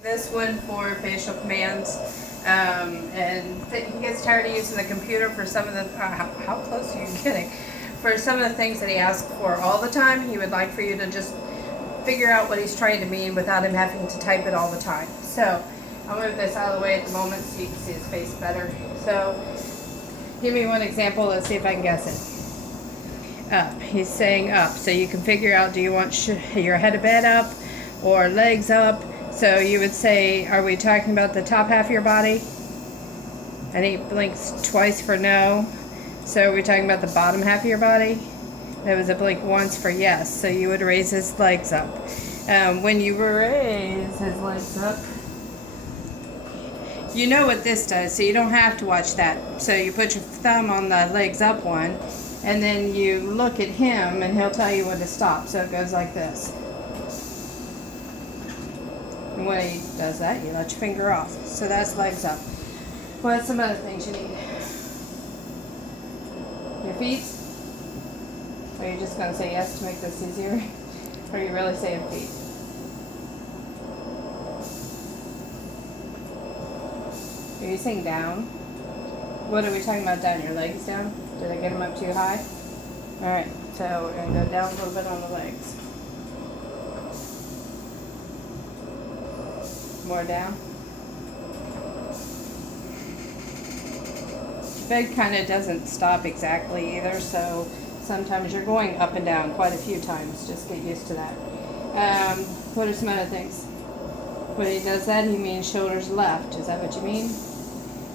This one for facial commands, and he gets tired of using the computer for some of the. How close are you getting? For some of the things that he asks for all the time, he would like for you to just figure out what he's trying to mean without him having to type it all the time. So I'll move this out of the way at the moment so you can see his face better. So give me one example. Let's see if I can guess it. Up. He's saying up. So you can figure out, do you want your head of bed up or legs up? So you would say, are we talking about the top half of your body? And he blinks twice for no. So are we talking about the bottom half of your body? There was a blink once for yes. So you would raise his legs up. When you raise his legs up, you know what this does, so you don't have to watch that. So you put your thumb on the legs up one, and then you look at him, and he'll tell you when to stop. So it goes like this. And when he does that, you let your finger off. So that's legs up. What's some other things you need? Your feet? Are you just going to say yes to make this easier? Or are you really saying feet? Are you saying down? What are we talking about down? Your legs down? Did I get them up too high? Alright, so we're going to go down a little bit on the legs. More down. The bed kind of doesn't stop exactly either, so sometimes you're going up and down quite a few times. Just get used to that. What are some other things? When he does that, he means shoulders left. Is that what you mean?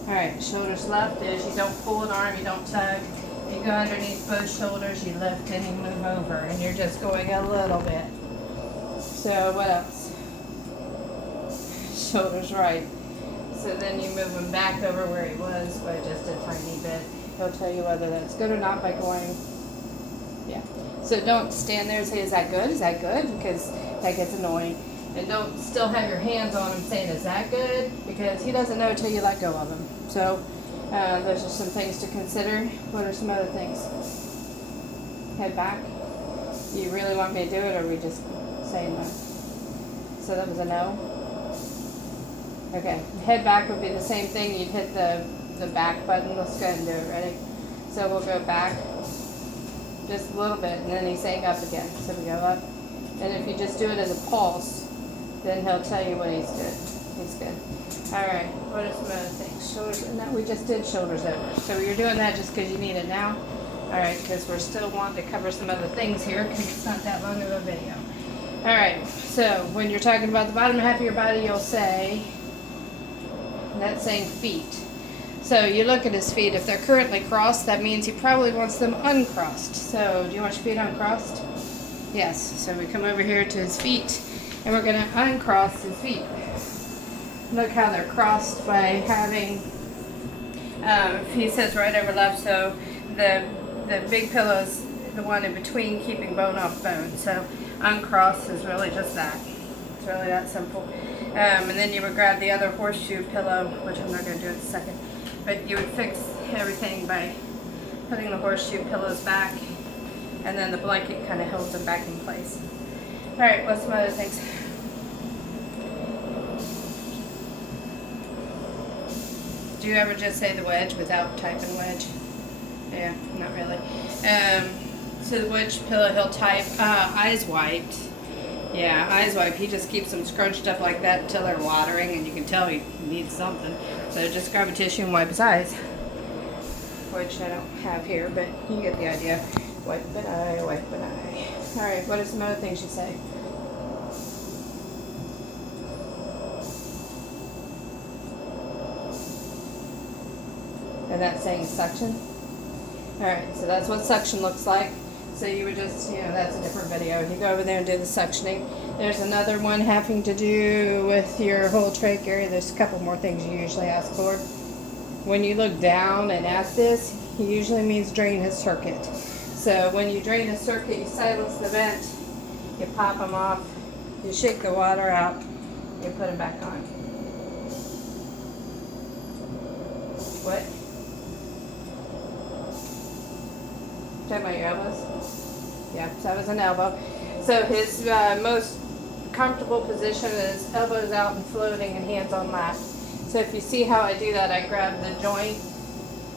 Alright, shoulders left is you don't pull an arm, you don't tug. You go underneath both shoulders, you lift and you move over, and you're just going a little bit. So what else? Shoulders right. So then you move him back over where he was by just a tiny bit. He'll tell you whether that's good or not by going, yeah. So don't stand there and say, is that good? Is that good? Because that gets annoying. And don't still have your hands on him saying, is that good? Because he doesn't know until you let go of him. So those are some things to consider. What are some other things? Head back. Do you really want me to do it, or are we just saying that? So that was a no? Okay. Head back would be the same thing. You'd hit the back button. Let's go ahead and do it. Ready? So we'll go back just a little bit, and then he's saying up again. So we go up. And if you just do it as a pulse, then he'll tell you when he's good. He's good. Alright, what are some other things? Shoulders, no, we just did shoulders over. So you're doing that just because you need it now? Alright, because we're still wanting to cover some other things here because it's not that long of a video. Alright, so when you're talking about the bottom half of your body, you'll say, that's saying feet. So you look at his feet. If they're currently crossed, that means he probably wants them uncrossed. So do you want your feet uncrossed? Yes. So we come over here to his feet, and we're going to uncross his feet. Look how they're crossed by having, he says right over left, so the big pillow is the one in between, keeping bone off bone. So uncross is really just that. It's really that simple. And then you would grab the other horseshoe pillow, which I'm not going to do in a second, but you would fix everything by putting the horseshoe pillows back, and then the blanket kind of holds them back in place. Alright, what's some other things? Do you ever just say the wedge without typing wedge? Yeah, not really. So the wedge pillow, he'll type eyes wiped. Yeah, eyes wiped. He just keeps them scrunched up like that until they're watering, and you can tell he needs something. So just grab a tissue and wipe his eyes. Which I don't have here, but you get the idea. Wipe an eye, wipe an eye. Alright, what are some other things you say? And that's saying suction? Alright, so that's what suction looks like. So you would just, that's a different video. You go over there and do the suctioning. There's another one having to do with your whole trach area. There's a couple more things you usually ask for. When you look down and at this, he usually means drain his circuit. So when you drain a circuit, you silence the vent, you pop them off, you shake the water out, you put them back on. What? Talking about your elbows? Yeah, so that was an elbow. So his most comfortable position, his elbows out and floating and hands on lap. So if you see how I do that, I grab the joint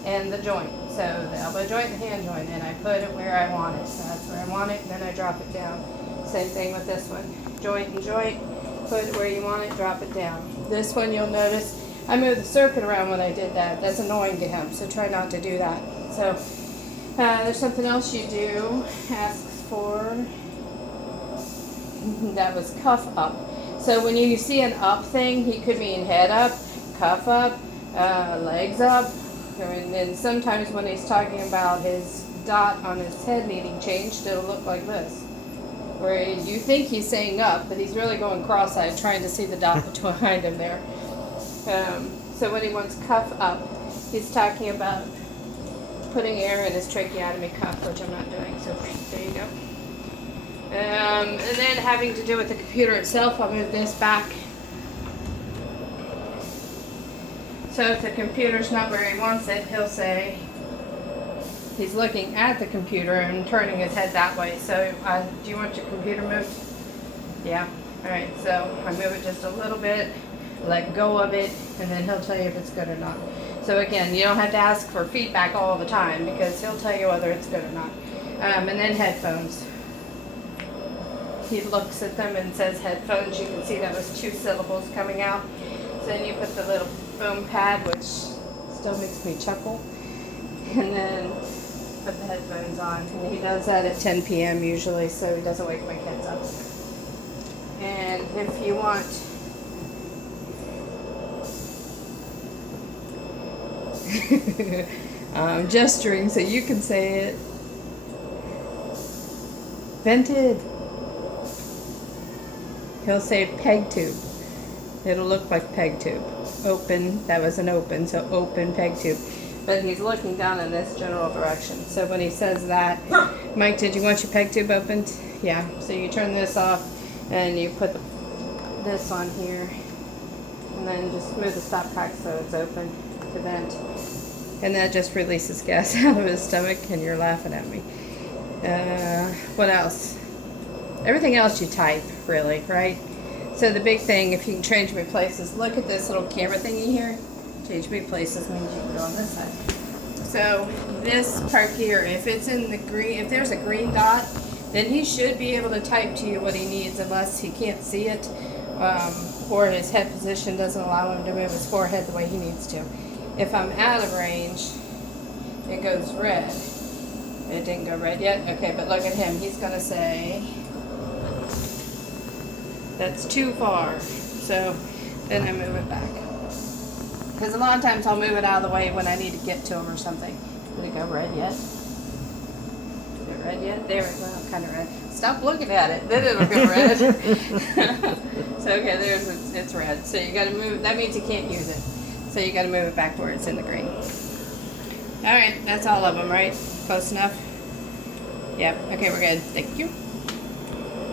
and the joint. So the elbow joint and the hand joint, and I put it where I want it. So that's where I want it, and then I drop it down. Same thing with this one. Joint and joint, put it where you want it, drop it down. This one you'll notice, I moved the circuit around when I did that. That's annoying to him, so try not to do that. So there's something else you do, asks for, that was cuff up. So when you see an up thing, he could mean head up, cuff up, legs up. And then sometimes when he's talking about his dot on his head needing changed, it'll look like this. Where you think he's saying up, but he's really going cross-eyed trying to see the dot behind him there. So when he wants cuff up, he's talking about putting air in his tracheotomy cuff, which I'm not doing, so there you go. And then having to do with the computer itself, I'll move this back. So if the computer's not where he wants it, he'll say he's looking at the computer and turning his head that way. So do you want your computer moved? Yeah. All right, so I move it just a little bit, let go of it, and then he'll tell you if it's good or not. So again, you don't have to ask for feedback all the time because he'll tell you whether it's good or not. And then headphones. He looks at them and says headphones. You can see that was 2 syllables coming out. So then you put the little foam pad, which still makes me chuckle, and then put the headphones on. And he does that at 10 p.m. usually, so he doesn't wake my kids up. And if you want I'm gesturing so you can say it. Vented. He'll say peg tube. It'll look like peg tube. Open, that was an open, so open peg tube. But he's looking down in this general direction. So when he says that, Mike, did you want your peg tube opened? Yeah. So you turn this off and you put this on here. And then just move the stop cock so it's open to vent. And that just releases gas out of his stomach, and you're laughing at me. What else? Everything else you type, really, right? So the big thing, if you can change me places, look at this little camera thingy here. Change me places means you can go on this side. So this part here, if it's in the green, if there's a green dot, then he should be able to type to you what he needs unless he can't see it, or his head position doesn't allow him to move his forehead the way he needs to. If I'm out of range, it goes red. It didn't go red yet? Okay, but look at him. He's going to say, that's too far. So then I move it back. Because a lot of times I'll move it out of the way when I need to get to him or something. Did it go red yet? Did it red yet? There it went, kind of red. Stop looking at it. Then it'll go red. So okay, it's red. So you got to move. That means you can't use it. So you got to move it back where it's in the green. All right, that's all of them, right? Close enough? Yep. Okay, we're good. Thank you.